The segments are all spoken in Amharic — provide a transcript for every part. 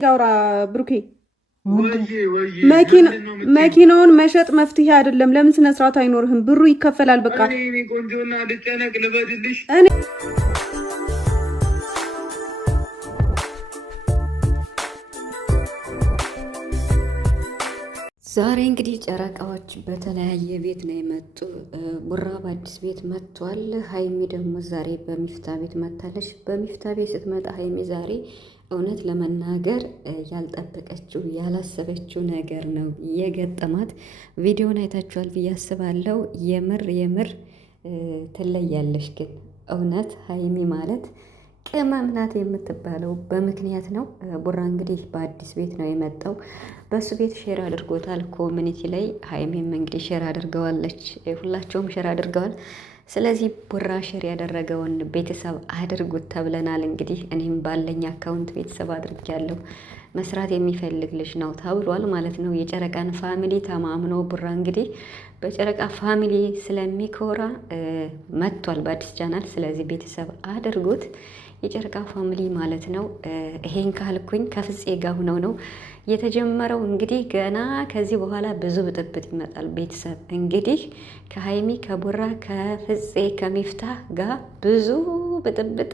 ጋውራ ብሩኬ መኪናውን መሸጥ መፍትሄ አይደለም። ለምን ስነ ስርዓት አይኖርህም? ብሩ ይከፈላል። በቃ እኔ ቆንጆና ልጨነቅ ልበድልሽ። ዛሬ እንግዲህ ጨረቃዎች በተለያየ ቤት ነው የመጡ። ቡራ በአዲስ ቤት መጥቷል። ሀይሚ ደግሞ ዛሬ በሚፍታ ቤት መታለች። በሚፍታ ቤት ስትመጣ ሀይሚ ዛሬ እውነት ለመናገር ያልጠበቀችው ያላሰበችው ነገር ነው የገጠማት። ቪዲዮን አይታችኋል ብዬ አስባለሁ። የምር ትለያለሽ። ግን እውነት ሀይሚ ማለት ቅመም ናት የምትባለው በምክንያት ነው። ቡራ እንግዲህ በአዲስ ቤት ነው የመጣው። በእሱ ቤት ሼር አድርጎታል ኮሚኒቲ ላይ። ሀይሚም እንግዲህ ሼር አድርገዋለች። ሁላቸውም ሼር አድርገዋል። ስለዚህ ቡራ ሼር ያደረገውን ቤተሰብ አድርጉት ተብለናል። እንግዲህ እኔም ባለኝ አካውንት ቤተሰብ አድርጌያለሁ። መስራት የሚፈልግ ልጅ ነው ተብሏል ማለት ነው። የጨረቃን ፋሚሊ ተማምኖ ቡራ እንግዲህ በጨረቃ ፋሚሊ ስለሚኮራ መጥቷል በአዲስ ቻናል። ስለዚህ ቤተሰብ አድርጉት የጨረቃ ፋሚሊ ማለት ነው። ይሄን ካልኩኝ ከፍፄ ጋር ሆነው ነው የተጀመረው። እንግዲህ ገና ከዚህ በኋላ ብዙ ብጥብጥ ይመጣል። ቤተሰብ እንግዲህ ከሀይሚ ከቡራ ከፍፄ ከሚፍታህ ጋር ብዙ ብጥብጥ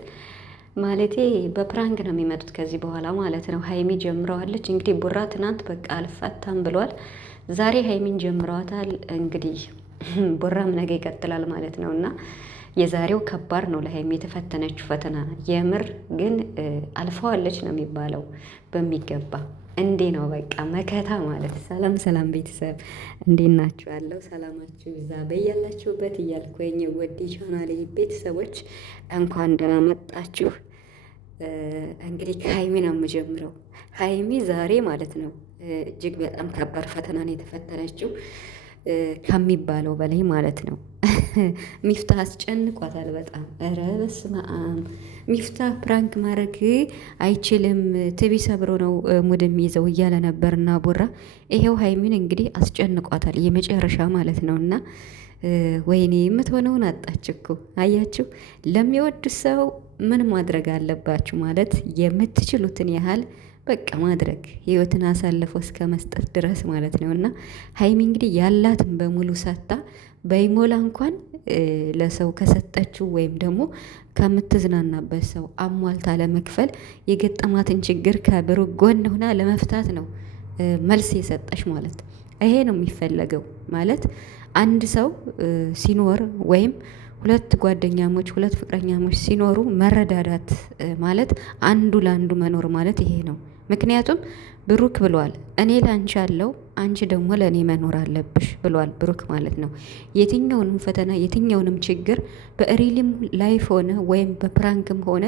ማለቴ በፕራንክ ነው የሚመጡት ከዚህ በኋላ ማለት ነው። ሀይሚ ጀምረዋለች። እንግዲህ ቡራ ትናንት በቃ አልፈታም ብሏል። ዛሬ ሀይሚን ጀምረዋታል። እንግዲህ ቡራም ነገ ይቀጥላል ማለት ነው እና የዛሬው ከባድ ነው ለሀይሚ የተፈተነችው ፈተና። የምር ግን አልፈዋለች ነው የሚባለው በሚገባ እንዴ ነው በቃ መከታ ማለት። ሰላም ቤተሰብ እንዴት ናችሁ? ያለው ሰላማችሁ ይዛ በያላችሁበት እያልኩኝ ወዲ ቻናሌ ቤተሰቦች እንኳን ደህና መጣችሁ። እንግዲህ ከሀይሚ ነው የምጀምረው። ሀይሚ ዛሬ ማለት ነው እጅግ በጣም ከባድ ፈተና ነው የተፈተነችው ከሚባለው በላይ ማለት ነው። ሚፍታህ አስጨንቋታል በጣም። ኧረ በስመ አብ! ሚፍታህ ፕራንክ ማድረግ አይችልም፣ ትቢ ሰብሮ ነው ሙድ የሚይዘው እያለ ነበርና ቡራ ይሄው ሀይሚን እንግዲህ አስጨንቋታል የመጨረሻ ማለት ነው። እና ወይኔ የምትሆነውን አጣች እኮ አያችሁ። ለሚወድ ሰው ምን ማድረግ አለባችሁ ማለት የምትችሉትን ያህል በቃ ማድረግ ህይወትን አሳልፎ እስከ መስጠት ድረስ ማለት ነው። እና ሀይሚ እንግዲህ ያላትን በሙሉ ሰጥታ በይሞላ እንኳን ለሰው ከሰጠችው ወይም ደግሞ ከምትዝናናበት ሰው አሟልታ ለመክፈል የገጠማትን ችግር ከብሩክ ጎን ሆና ለመፍታት ነው መልስ የሰጠች ማለት። ይሄ ነው የሚፈለገው ማለት አንድ ሰው ሲኖር ወይም ሁለት ጓደኛሞች ሁለት ፍቅረኛሞች ሲኖሩ መረዳዳት ማለት አንዱ ለአንዱ መኖር ማለት ይሄ ነው። ምክንያቱም ብሩክ ብሏል፣ እኔ ላንቺ አለው አንቺ ደግሞ ለእኔ መኖር አለብሽ ብሏል ብሩክ ማለት ነው። የትኛውንም ፈተና የትኛውንም ችግር በሪልም ላይፍ ሆነ ወይም በፕራንክም ሆነ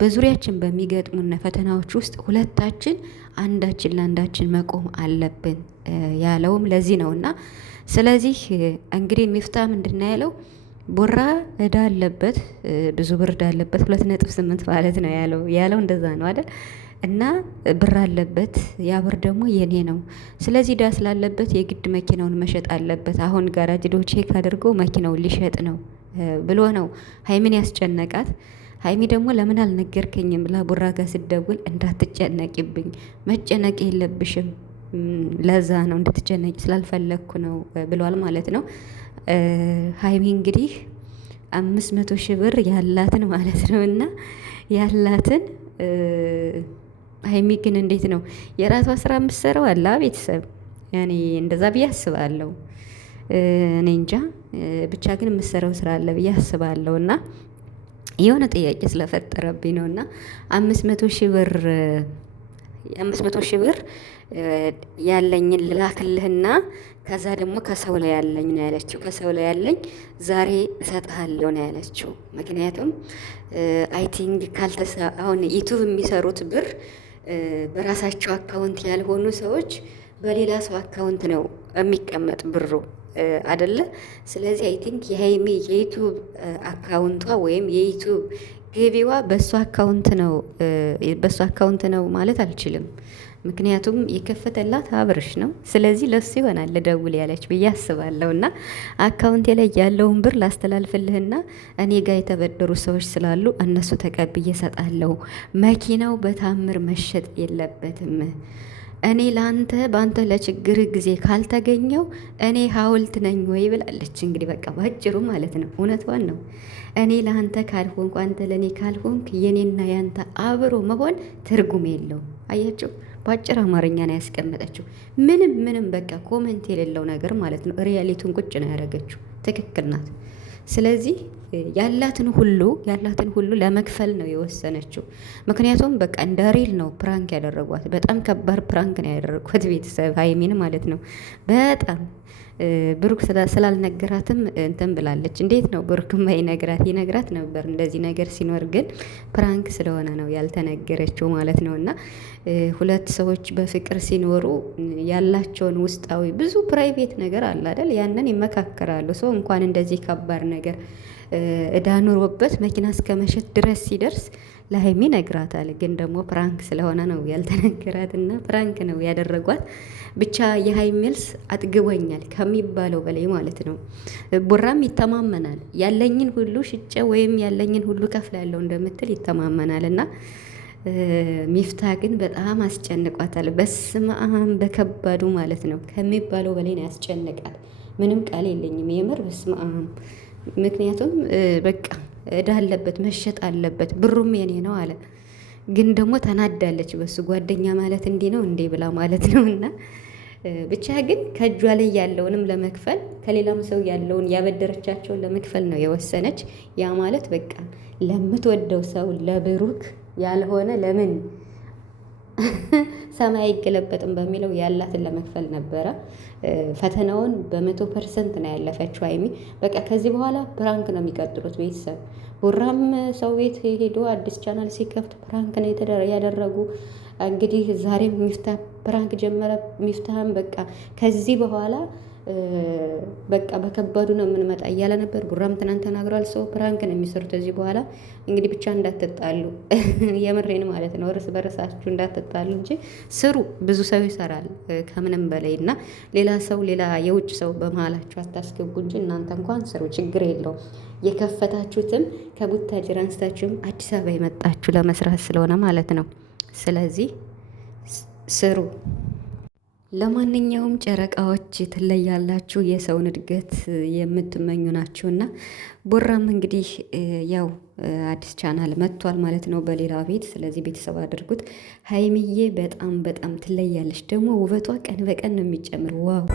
በዙሪያችን በሚገጥሙን ፈተናዎች ውስጥ ሁለታችን አንዳችን ለአንዳችን መቆም አለብን ያለውም ለዚህ ነው። እና ስለዚህ እንግዲህ ሚፍታህ ምንድን ነው ያለው? ቡራ እዳ አለበት፣ ብዙ ብር እዳ አለበት 2.8 ማለት ነው ያለው እንደዛ ነው አይደል? እና ብር አለበት፣ ያ ብር ደግሞ የኔ ነው። ስለዚህ እዳ ስላለበት የግድ መኪናውን መሸጥ አለበት። አሁን ጋራጅ ዶ ቼክ አድርጎ መኪናውን ሊሸጥ ነው ብሎ ነው ሀይሚን ያስጨነቃት። ሀይሚ ደግሞ ለምን አልነገርከኝም ብላ ቡራ ጋር ስደውል እንዳትጨነቂብኝ፣ መጨነቅ የለብሽም ለዛ ነው እንድትጨነቂ ስላልፈለግኩ ነው ብሏል ማለት ነው። ሀይሚ እንግዲህ 500 ሺህ ብር ያላትን ማለት ነው እና ያላትን ሀይሚ ግን እንዴት ነው የራሷ ስራ የምትሰራው አላ ቤተሰብ ያኔ እንደዛ ብዬ አስባለሁ። እኔ እንጃ ብቻ ግን የምትሰራው ስራ አለ ብዬ አስባለሁ። እና የሆነ ጥያቄ ስለፈጠረብኝ ነው። እና 500 ሺህ ብር ያለኝን ልላክልህና ከዛ ደግሞ ከሰው ላይ ያለኝ ነው ያለችው። ከሰው ላይ ያለኝ ዛሬ እሰጥሃለሁ ነው ያለችው። ምክንያቱም አይ ቲንክ አሁን ዩቱብ የሚሰሩት ብር በራሳቸው አካውንት ያልሆኑ ሰዎች በሌላ ሰው አካውንት ነው የሚቀመጥ ብሩ አደለ? ስለዚህ አይ ቲንክ የሀይሚ የዩቱብ አካውንቷ ወይም የዩቱብ ገቢዋ በእሱ አካውንት ነው ማለት አልችልም። ምክንያቱም የከፈተላት አብርሽ ነው። ስለዚህ ለሱ ይሆናል ልደውል ያለች ብዬ አስባለሁ። እና አካውንቴ ላይ ያለውን ብር ላስተላልፍልህና እኔ ጋር የተበደሩ ሰዎች ስላሉ እነሱ ተቀብዬ እሰጣለሁ። መኪናው በታምር መሸጥ የለበትም። እኔ ለአንተ በአንተ ለችግር ጊዜ ካልተገኘው እኔ ሀውልት ነኝ ወይ ብላለች። እንግዲህ በቃ ባጭሩ ማለት ነው። እውነቷን ነው። እኔ ለአንተ ካልሆንኩ አንተ ለእኔ ካልሆንክ የኔና ያንተ አብሮ መሆን ትርጉም የለው። አያችሁ፣ በአጭር አማርኛ ነው ያስቀመጠችው። ምንም በቃ ኮመንት የሌለው ነገር ማለት ነው። ሪያሊቱን ቁጭ ነው ያደረገችው። ትክክል ናት። ስለዚህ ያላትን ሁሉ ለመክፈል ነው የወሰነችው። ምክንያቱም በቃ እንደ ሪል ነው ፕራንክ ያደረጓት። በጣም ከባድ ፕራንክ ነው ያደረጓት ቤተሰብ ሀይሚን ማለት ነው። በጣም ብሩክ ስላልነገራትም እንትን ብላለች። እንዴት ነው ብሩክ ይነግራት ነበር እንደዚህ ነገር ሲኖር፣ ግን ፕራንክ ስለሆነ ነው ያልተነገረችው ማለት ነው። እና ሁለት ሰዎች በፍቅር ሲኖሩ ያላቸውን ውስጣዊ ብዙ ፕራይቬት ነገር አለ አይደል? ያንን ይመካከራሉ። ሰው እንኳን እንደዚህ ከባድ ነገር እዳ ኑሮበት መኪና እስከ መሸጥ ድረስ ሲደርስ ለሀይሚ ነግራታል። ግን ደግሞ ፕራንክ ስለሆነ ነው ያልተነገራት እና ፕራንክ ነው ያደረጓት። ብቻ የሀይሚ መልስ አጥግቦኛል ከሚባለው በላይ ማለት ነው። ቡራም ይተማመናል ያለኝን ሁሉ ሽጬ ወይም ያለኝን ሁሉ ከፍላለሁ እንደምትል ይተማመናል። እና ሚፍታ ግን በጣም አስጨንቋታል። በስመ አብ በከባዱ ማለት ነው ከሚባለው በላይ ነው ያስጨንቃል። ምንም ቃል የለኝም የምር በስመ አብ። ምክንያቱም በቃ እዳ አለበት መሸጥ አለበት፣ ብሩም የኔ ነው አለ። ግን ደግሞ ተናዳለች በሱ። ጓደኛ ማለት እንዲህ ነው እንዴ ብላ ማለት ነው። እና ብቻ ግን ከእጇ ላይ ያለውንም ለመክፈል ከሌላም ሰው ያለውን ያበደረቻቸውን ለመክፈል ነው የወሰነች። ያ ማለት በቃ ለምትወደው ሰው ለብሩክ ያልሆነ ለምን ሰማይ አይገለበጥም በሚለው ያላትን ለመክፈል ነበረ። ፈተናውን በ100% ነው ያለፈችው ሀይሚ። በቃ ከዚህ በኋላ ፕራንክ ነው የሚቀጥሉት ቤተሰብ። ቡራም ሰው ቤት ሄዶ አዲስ ቻናል ሲከፍት ፕራንክ ነው ያደረጉ። እንግዲህ ዛሬም ሚፍታ ፕራንክ ጀመረ። ሚፍታህም በቃ ከዚህ በኋላ በቃ በከባዱ ነው የምንመጣ እያለ ነበር። ቡራም ትናንት ተናግሯል። ሰው ፕራንክ ነው የሚሰሩት እዚህ በኋላ። እንግዲህ ብቻ እንዳትጣሉ፣ የምሬን ማለት ነው። እርስ በርሳችሁ እንዳትጣሉ እንጂ ስሩ። ብዙ ሰው ይሰራል ከምንም በላይ እና ሌላ የውጭ ሰው በመሀላችሁ አታስገቡ እንጂ እናንተ እንኳን ስሩ፣ ችግር የለውም። የከፈታችሁትም ከቡታጅራ አንስታችሁም አዲስ አበባ የመጣችሁ ለመስራት ስለሆነ ማለት ነው። ስለዚህ ስሩ። ለማንኛውም ጨረቃዎች ትለያላችሁ፣ የሰውን እድገት የምትመኙ ናችሁና ቡራም እንግዲህ ያው አዲስ ቻናል መጥቷል ማለት ነው በሌላ ቤት። ስለዚህ ቤተሰብ አድርጉት። ሀይሚዬ በጣም ትለያለች። ደግሞ ውበቷ ቀን በቀን ነው የሚጨምር። ዋው